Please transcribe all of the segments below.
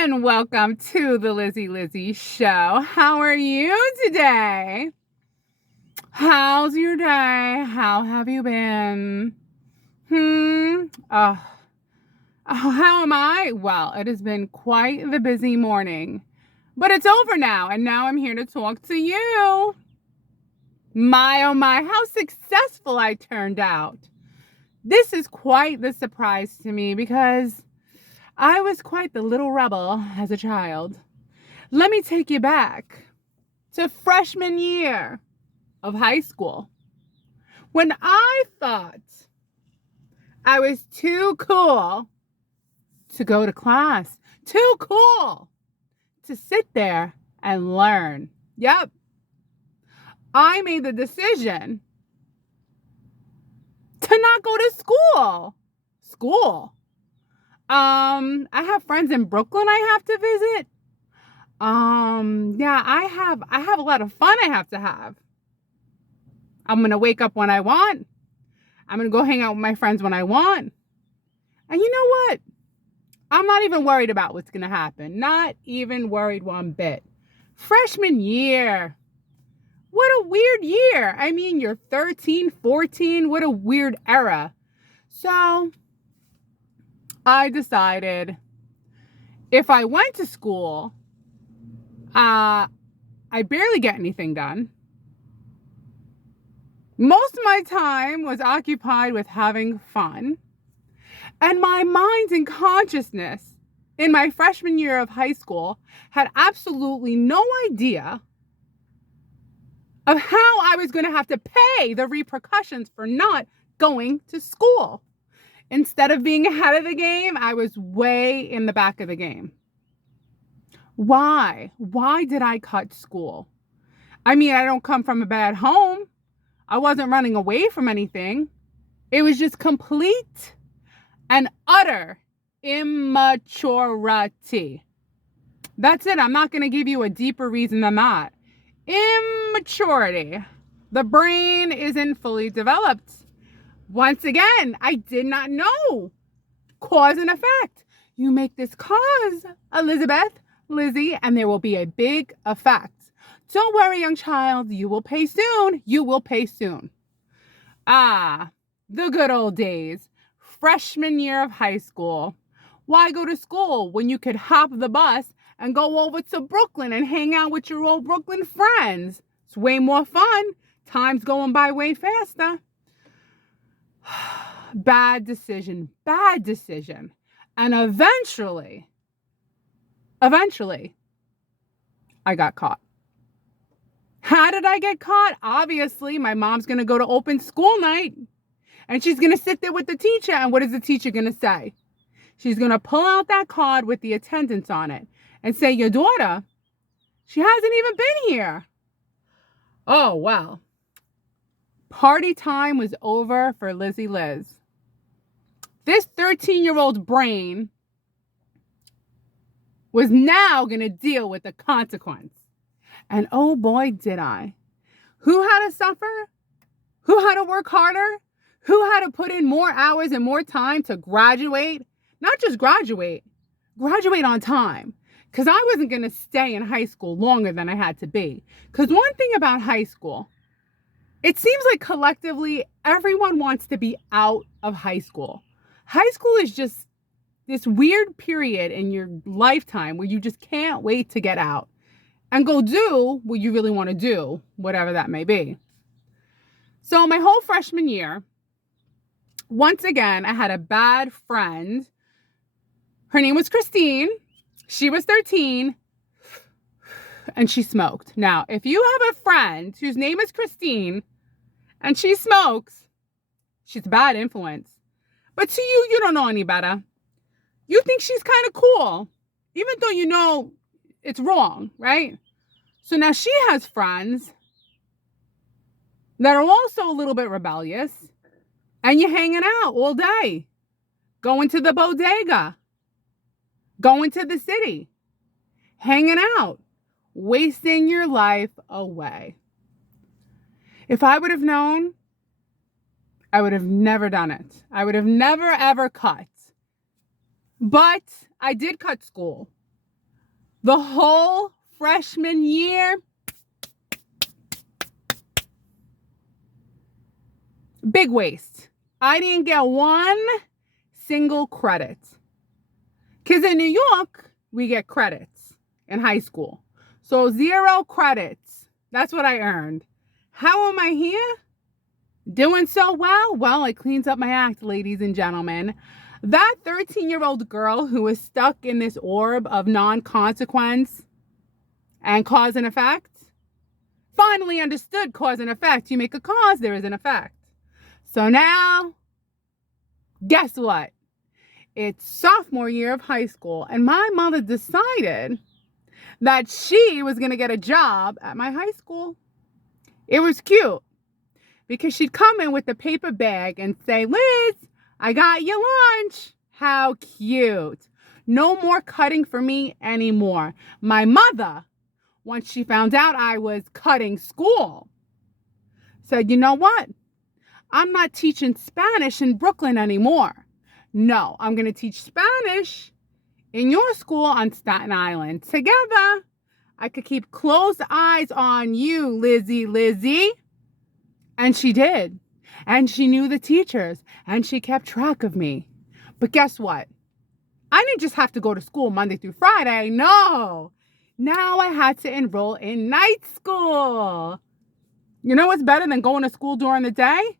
and welcome to the Lizzie Show. How are you today? How's your day? How have you been? How am I? Well, it has been quite the busy morning, but it's over now, and now I'm here to talk to you. My, oh my, how successful I turned out. This is quite the surprise to me because I was quite the little rebel as a child. Let me take you back to freshman year of high school when I thought I was too cool to go to class, too cool to sit there and learn. Yep. I made the decision to not go to school. I have friends in Brooklyn I have to visit. Yeah, I have a lot of fun I have to have. I'm going to wake up when I want. I'm going to go hang out with my friends when I want. And you know what? I'm not even worried about what's going to happen. Not even worried one bit. Freshman year. What a weird year. I mean, you're 13, 14. What a weird era. So I decided if I went to school, I barely get anything done. Most of my time was occupied with having fun. And my mind and consciousness in my freshman year of high school had absolutely no idea of how I was going to have to pay the repercussions for not going to school. Instead of being ahead of the game, I was way in the back of the game. Why? Why did I cut school? I mean, I don't come from a bad home. I wasn't running away from anything. It was just complete and utter immaturity. That's it. I'm not going to give you a deeper reason than that. Immaturity. The brain isn't fully developed. Once again, I did not know cause and effect. You make this cause, Lizzie, and there will be a big effect. Don't worry, young child. You will pay soon. You will pay soon. The good old days. Freshman year of high school. Why go to school when you could hop the bus and go over to Brooklyn and hang out with your old Brooklyn friends? It's way more fun. Time's going by way faster. Bad decision. And eventually, I got caught. How did I get caught? Obviously, my mom's going to go to open school night and she's going to sit there with the teacher. And what is the teacher going to say? She's going to pull out that card with the attendance on it and say, your daughter, she hasn't even been here. Oh, well. Party time was over for Lizzie Liz. This 13-year-old brain was now going to deal with the consequence. And oh boy, did I. Who had to suffer? Who had to work harder? Who had to put in more hours and more time to graduate? Not just graduate on time. Because I wasn't going to stay in high school longer than I had to be. Because one thing about high school, it seems like collectively everyone wants to be out of high school. High school is just this weird period in your lifetime where you just can't wait to get out and go do what you really want to do, whatever that may be. So my whole freshman year, once again, I had a bad friend. Her name was Christine. She was 13 and she smoked. Now, if you have a friend whose name is Christine and she smokes, she's a bad influence. But to you, you don't know any better. You think she's kind of cool, even though you know it's wrong, right? So now she has friends that are also a little bit rebellious, and you're hanging out all day, going to the bodega, going to the city, hanging out, wasting your life away. If I would have known, I would have never done it. I would have never, ever cut. But I did cut school. The whole freshman year, big waste. I didn't get one single credit. Because in New York, we get credits in high school. So 0 credits. That's what I earned. How am I here? Doing so well? Well, it cleans up my act, ladies and gentlemen. That 13-year-old girl who was stuck in this orb of non-consequence and cause and effect finally understood cause and effect. You make a cause, there is an effect. So now, guess what? It's sophomore year of high school, and my mother decided that she was going to get a job at my high school. It was cute because she'd come in with the paper bag and say, Liz, I got your lunch. How cute. No more cutting for me anymore. My mother, once she found out I was cutting school, said, you know what? I'm not teaching Spanish in Brooklyn anymore. No, I'm going to teach Spanish in your school on Staten Island. Together, I could keep close eyes on you, Lizzie. And she did. And she knew the teachers. And she kept track of me. But guess what? I didn't just have to go to school Monday through Friday. No. Now I had to enroll in night school. You know what's better than going to school during the day?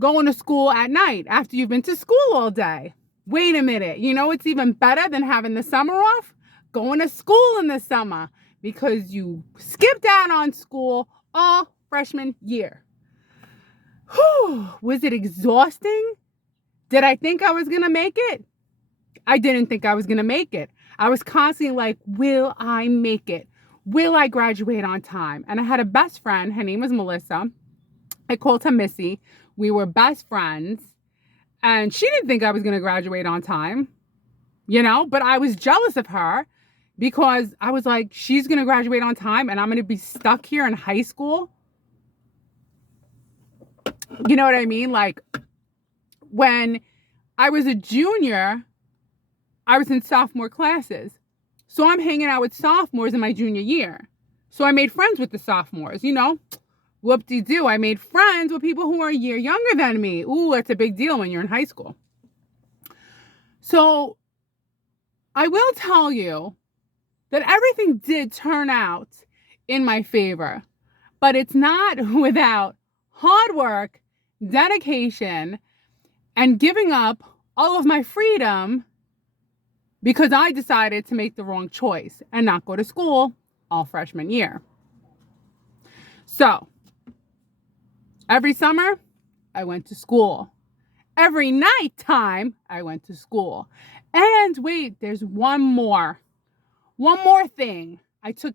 Going to school at night after you've been to school all day. Wait a minute. You know what's even better than having the summer off? Going to school in the summer because you skipped out on school all freshman year. Whew. Was it exhausting? Did I think I was going to make it? I didn't think I was going to make it. I was constantly like, will I make it? Will I graduate on time? And I had a best friend. Her name was Melissa. I called her Missy. We were best friends. And she didn't think I was going to graduate on time, but I was jealous of her because I was like, she's going to graduate on time and I'm going to be stuck here in high school. You know what I mean? Like when I was a junior, I was in sophomore classes. So I'm hanging out with sophomores in my junior year. So I made friends with the sophomores, Whoop-de-doo. I made friends with people who are a year younger than me. Ooh, that's a big deal when you're in high school. So I will tell you that everything did turn out in my favor, but it's not without hard work, dedication, and giving up all of my freedom because I decided to make the wrong choice and not go to school all freshman year. So every summer, I went to school. Every nighttime, I went to school. And wait, there's one more thing. I took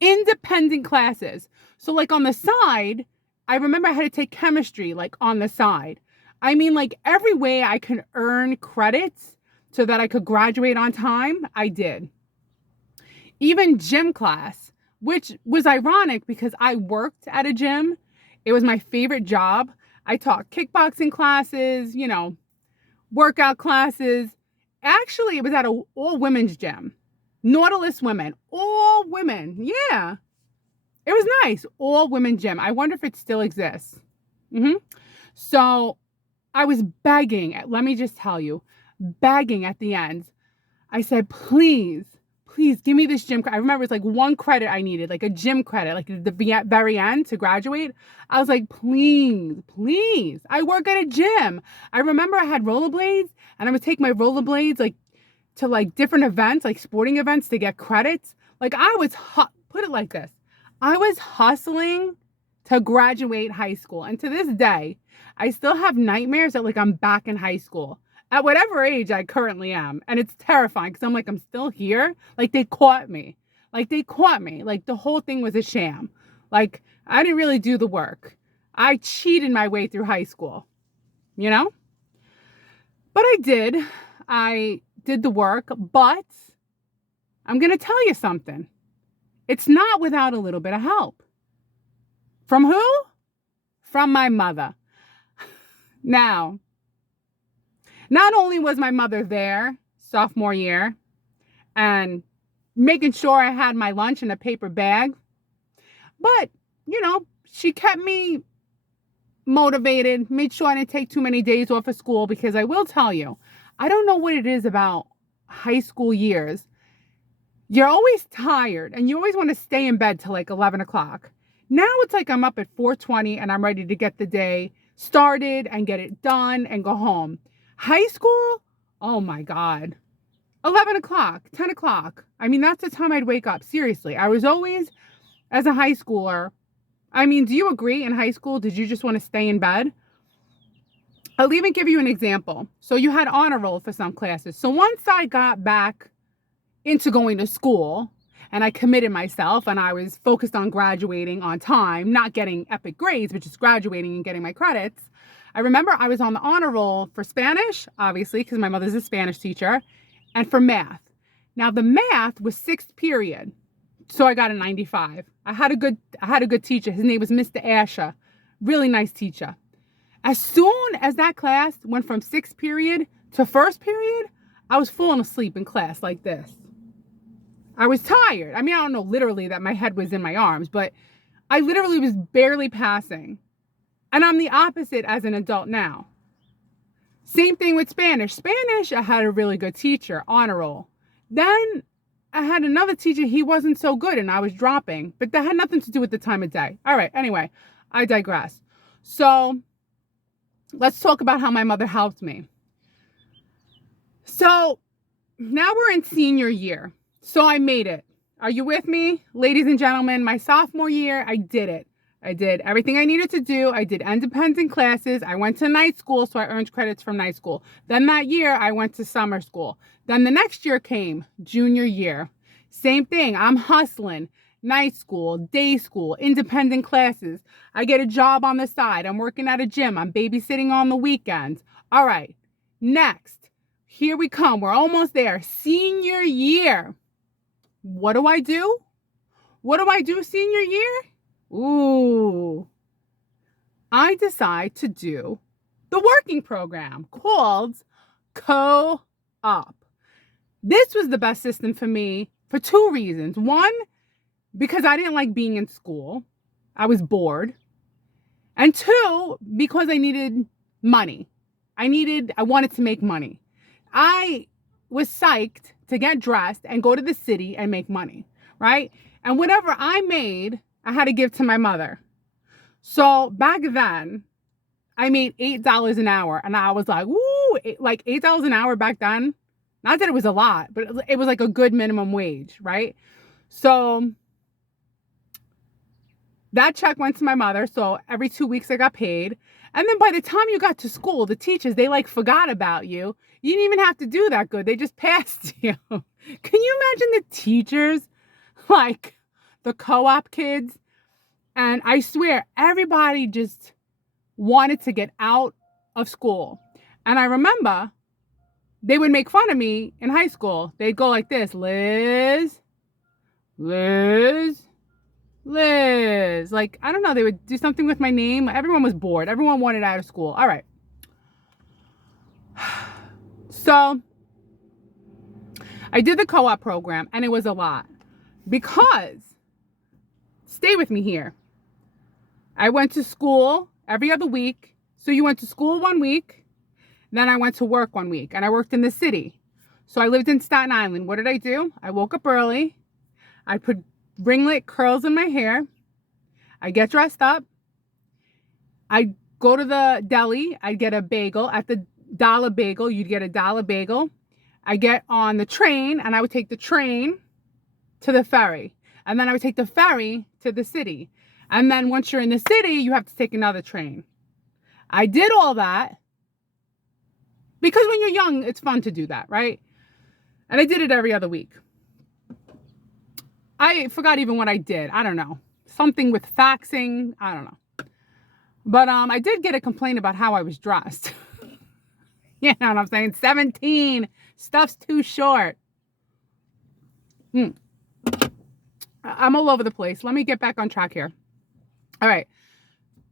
independent classes. So like on the side, I remember I had to take chemistry like on the side. I mean, like every way I could earn credits so that I could graduate on time, I did. Even gym class, which was ironic because I worked at a gym. It was my favorite job. I taught kickboxing classes, workout classes. Actually, it was at an all-women's gym. Nautilus Women. All women. Yeah. It was nice. All-women gym. I wonder if it still exists. So I was begging, let me just tell you, begging at the end. I said, please give me this gym. I remember it's like 1 credit I needed, like a gym credit, like at the very end to graduate. I was like, please. I work at a gym. I remember I had rollerblades and I would take my rollerblades like to like different events, like sporting events to get credits. Like I was, put it like this. I was hustling to graduate high school. And to this day, I still have nightmares that like I'm back in high school. At whatever age I currently am. And it's terrifying because I'm like, I'm still here. Like they caught me. Like the whole thing was a sham. Like I didn't really do the work. I cheated my way through high school, But I did. I did the work, but I'm going to tell you something. It's not without a little bit of help. From who? From my mother. Now, not only was my mother there sophomore year and making sure I had my lunch in a paper bag. But, she kept me motivated, made sure I didn't take too many days off of school, because I will tell you, I don't know what it is about high school years. You're always tired and you always want to stay in bed till like 11 o'clock. Now it's like I'm up at 4:20 and I'm ready to get the day started and get it done and go home. High school? Oh my God. 11 o'clock, 10 o'clock. I mean, that's the time I'd wake up. Seriously. I was always, as a high schooler, I mean, do you agree in high school, did you just want to stay in bed? I'll even give you an example. So you had honor roll for some classes. So once I got back into going to school and I committed myself and I was focused on graduating on time, not getting epic grades, but just graduating and getting my credits, I remember I was on the honor roll for Spanish, obviously, because my mother's a Spanish teacher, and for math. Now the math was 6th period. So I got a 95. I had a good teacher. His name was Mr. Asher. Really nice teacher. As soon as that class went from 6th period to 1st period, I was falling asleep in class like this. I was tired. I mean, I don't know literally that my head was in my arms, but I literally was barely passing. And I'm the opposite as an adult now. Same thing with Spanish. Spanish, I had a really good teacher, honor roll. Then I had another teacher, he wasn't so good and I was dropping, but that had nothing to do with the time of day. All right, anyway, I digress. So let's talk about how my mother helped me. So now we're in senior year. So I made it. Are you with me? Ladies and gentlemen, my sophomore year, I did it. I did everything I needed to do. I did independent classes. I went to night school, so I earned credits from night school. Then that year, I went to summer school. Then the next year came, junior year. Same thing. I'm hustling. Night school, day school, independent classes. I get a job on the side. I'm working at a gym. I'm babysitting on the weekends. All right. Next. Here we come. We're almost there. Senior year. What do I do? What do I do senior year? Ooh. I decide to do the working program called Co-op. This was the best system for me for 2 reasons. One, because I didn't like being in school. I was bored. And 2, because I needed money. I wanted to make money. I was psyched to get dressed and go to the city and make money, right? And whatever I made, I had to give to my mother. So back then, I made $8 an hour. And I was like, woo, like $8 an hour back then. Not that it was a lot, but it was like a good minimum wage, right? So that check went to my mother. So every 2 weeks I got paid. And then by the time you got to school, the teachers, they like forgot about you. You didn't even have to do that good. They just passed you. Can you imagine the teachers, like the co-op kids? And I swear, everybody just wanted to get out of school. And I remember they would make fun of me in high school. They'd go like this, Liz. Like, I don't know, they would do something with my name. Everyone was bored. Everyone wanted out of school. All right. So I did the co-op program and it was a lot because, stay with me here, I went to school every other week. So you went to school 1 week, then I went to work 1 week and I worked in the city. So I lived in Staten Island. What did I do? I woke up early. I put ringlet curls in my hair. I get dressed up. I go to the deli. I get a bagel. At the dollar bagel, you'd get a dollar bagel. I get on the train and I would take the train to the ferry. And then I would take the ferry to the city. And then once you're in the city, you have to take another train. I did all that because when you're young, it's fun to do that, right? And I did it every other week. I forgot even what I did. I don't know. Something with faxing. I don't know. But I did get a complaint about how I was dressed. You know what I'm saying? 17. Stuff's too short. I'm all over the place. Let me get back on track here. All right.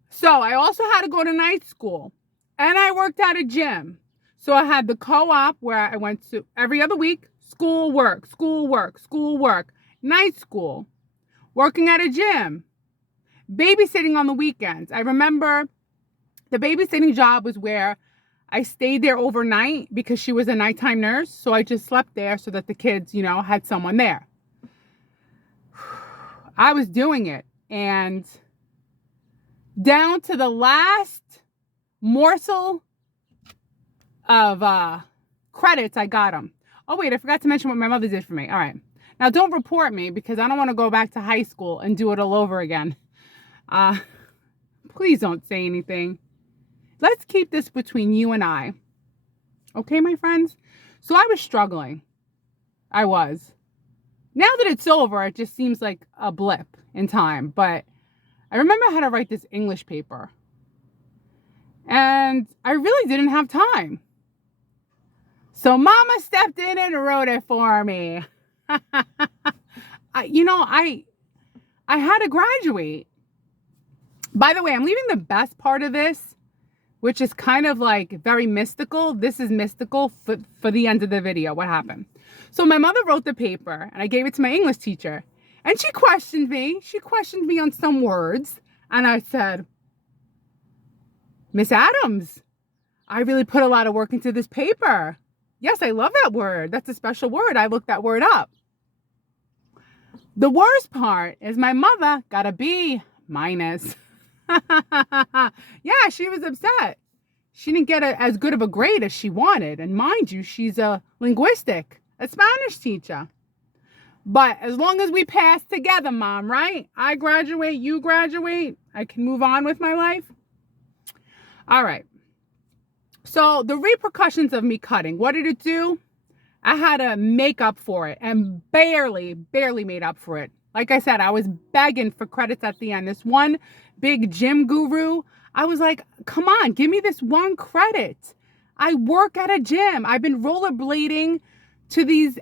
So I also had to go to night school. And I worked at a gym. So I had the co-op where I went to every other week. School, work, school, work, school, work. Night school. Working at a gym. Babysitting on the weekends. I remember the babysitting job was where I stayed there overnight because she was a nighttime nurse. So I just slept there so that the kids, had someone there. I was doing it. And down to the last morsel of credits, I got them. Oh, wait, I forgot to mention what my mother did for me. All right. Now, don't report me because I don't want to go back to high school and do it all over again. Please don't say anything. Let's keep this between you and I. Okay, my friends? So I was struggling. I was. Now that it's over, it just seems like a blip in time. But I remember I had to write this English paper. And I really didn't have time. So Mama stepped in and wrote it for me. I had to graduate. By the way, I'm leaving the best part of this, which is kind of like very mystical. This is mystical for the end of the video, what happened. So my mother wrote the paper and I gave it to my English teacher. And she questioned me. She questioned me on some words. And I said, Miss Adams, I really put a lot of work into this paper. Yes, I love that word. That's a special word. I looked that word up. The worst part is my mother got a B-. Yeah, she was upset. She didn't get as good of a grade as she wanted. And mind you, she's a Spanish teacher. But as long as we pass together, Mom, right? I graduate, you graduate. I can move on with my life. All right. So the repercussions of me cutting, what did it do? I had to make up for it and barely made up for it. Like I said, I was begging for credits at the end. This one big gym guru, I was like, come on, give me this one credit. I work at a gym. I've been rollerblading to these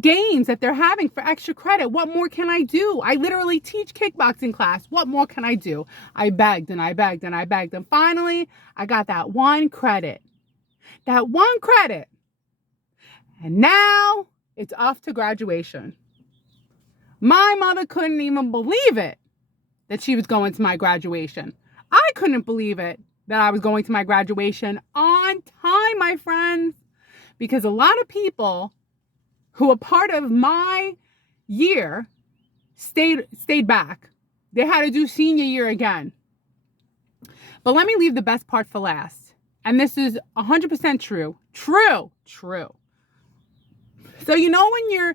games that they're having for extra credit. What more can I do? I literally teach kickboxing class. What more can I do? I begged and I begged and I begged. And finally, I got that one credit. That one credit. And now it's off to graduation. My mother couldn't even believe it that she was going to my graduation. I couldn't believe it that I was going to my graduation on time, my friends, because a lot of people who were part of my year stayed back. They had to do senior year again. But let me leave the best part for last. And this is 100% true. True. So when you're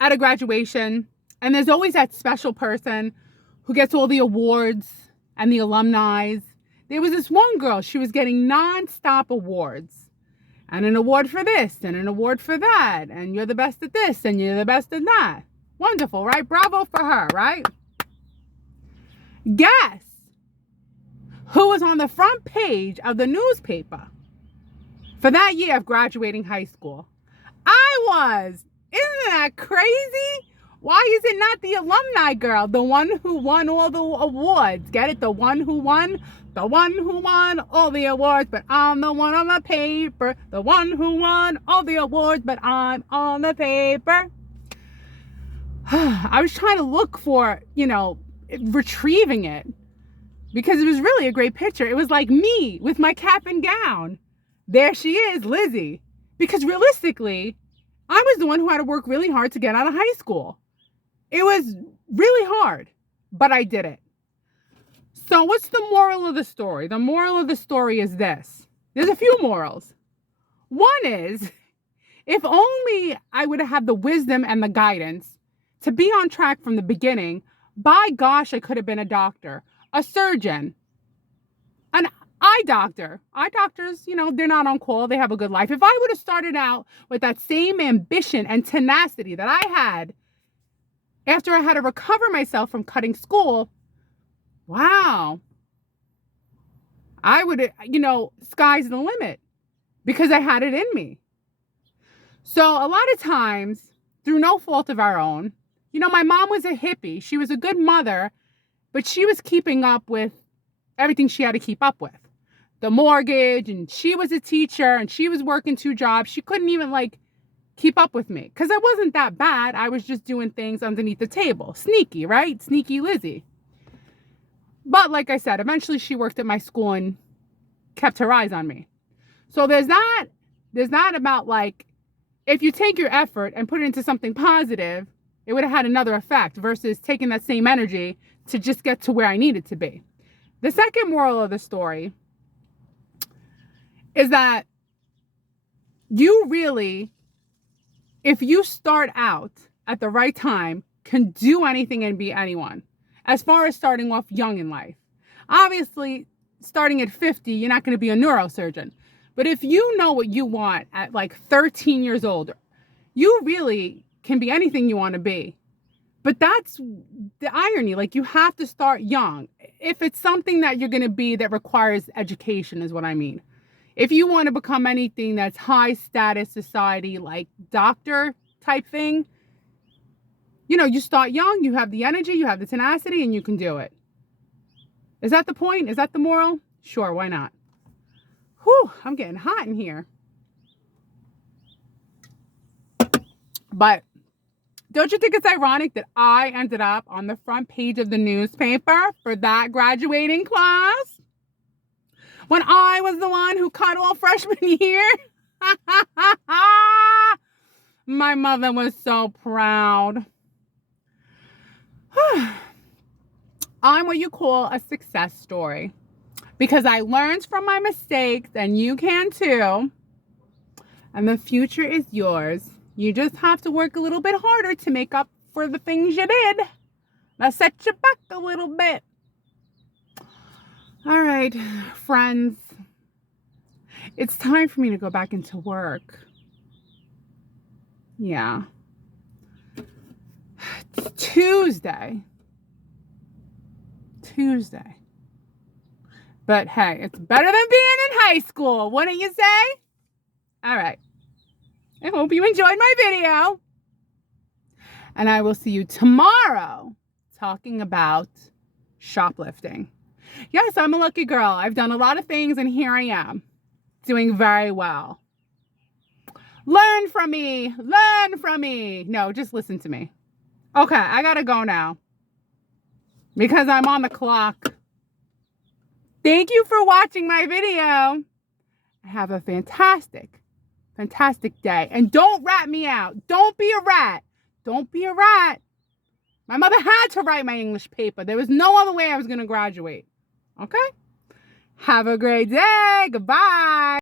at a graduation and there's always that special person who gets all the awards and the alumni. There was this one girl, she was getting nonstop awards. And an award for this and an award for that. And you're the best at this and you're the best at that. Wonderful, right? Bravo for her, right? Guess who was on the front page of the newspaper for that year of graduating high school? I was. Isn't that crazy? Why is it not the alumni girl, the one who won all the awards? Get it? The one who won all the awards, but I'm the one on the paper. The one who won all the awards, but I'm on the paper. I was trying to look for, retrieving it because it was really a great picture. It was like me with my cap and gown. There she is, Lizzie. Because realistically, I was the one who had to work really hard to get out of high school. It was really hard, but I did it. So what's the moral of the story? The moral of the story is this. There's a few morals. One is, if only I would have had the wisdom and the guidance to be on track from the beginning, by gosh, I could have been a doctor, a surgeon, an eye doctor. Eye doctors, they're not on call. They have a good life. If I would have started out with that same ambition and tenacity that I had after I had to recover myself from cutting school, wow, I would, sky's the limit because I had it in me. So a lot of times, through no fault of our own, my mom was a hippie. She was a good mother, but she was keeping up with everything she had to keep up with. The mortgage, and she was a teacher, and she was working 2 jobs. She couldn't even, keep up with me because I wasn't that bad. I was just doing things underneath the table. Sneaky, right? Sneaky Lizzie. But like I said, eventually she worked at my school and kept her eyes on me. So there's not about like, if you take your effort and put it into something positive, it would have had another effect versus taking that same energy to just get to where I needed to be. The second moral of the story is that you really, if you start out at the right time, can do anything and be anyone. As far as starting off young in life. Obviously, starting at 50, you're not going to be a neurosurgeon. But if you know what you want at like 13 years old, you really can be anything you want to be. But that's the irony. Like, you have to start young. If it's something that you're going to be that requires education is what I mean. If you want to become anything that's high status society, like doctor type thing, you know, you start young, you have the energy, you have the tenacity, and you can do it. Is that the point? Is that the moral? Sure, why not? Whew, I'm getting hot in here. But don't you think it's ironic that I ended up on the front page of the newspaper for that graduating class? When I was the one who cut all freshman year? My mother was so proud. I'm what you call a success story because I learned from my mistakes and you can too. And the future is yours. You just have to work a little bit harder to make up for the things you did. Now set you back a little bit. All right, friends. It's time for me to go back into work. Yeah. It's Tuesday. But hey, it's better than being in high school, wouldn't you say? All right. I hope you enjoyed my video. And I will see you tomorrow talking about shoplifting. Yes, I'm a lucky girl. I've done a lot of things and here I am doing very well. Learn from me. Learn from me. No, just listen to me. Okay, I gotta go now because I'm on the clock. Thank you for watching my video. Have a fantastic day. And don't rat me out. Don't be a rat. Don't be a rat. My mother had to write my English paper. There was no other way I was going to graduate. Okay? Have a great day. Goodbye.